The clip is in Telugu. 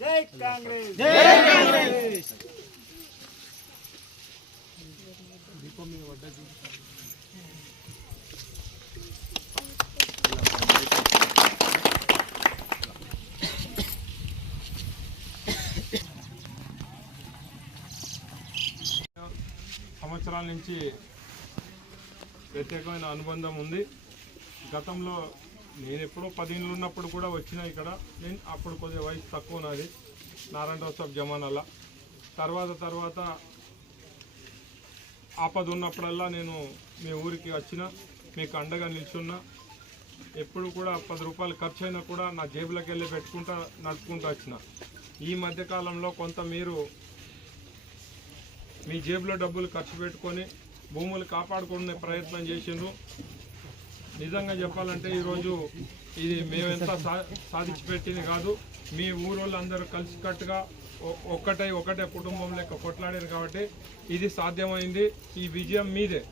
జై కాంగ్రెస్ జై కాంగ్రెస్. సంవత్సరాల నుంచి ప్రత్యేకమైన అనుబంధం ఉంది. గతంలో నేను ఎప్పుడో 10 ఏళ్ళు ఉన్నప్పుడు కూడా వచ్చినా ఇక్కడ. నేను అప్పుడు కొద్దిగా వయసు తక్కువ నాది, నారాయణరావు సాబ్ జమానాల. తర్వాత ఆపద ఉన్నప్పుడల్లా నేను మీ ఊరికి వచ్చిన, మీకు అండగా నిల్చున్నా. ఎప్పుడు కూడా 10 రూపాయలు ఖర్చు అయినా కూడా నా జేబులోకి వెళ్ళి పెట్టుకుంటా నడుపుకుంటూ వచ్చిన. ఈ మధ్యకాలంలో కొంత మీరు మీ జేబులో డబ్బులు ఖర్చు పెట్టుకొని భూములు కాపాడుకునే ప్రయత్నం చేసిండ్రు. నిజంగా చెప్పాలంటే ఈరోజు ఇది మేమెంత సాధించి పెట్టింది కాదు, మీ ఊరోళ్ళందరూ కలిసికట్టుగా ఒకటే కుటుంబం లెక్క కొట్లాడారు కాబట్టి ఇది సాధ్యమైంది. ఈ విజయం మీదే.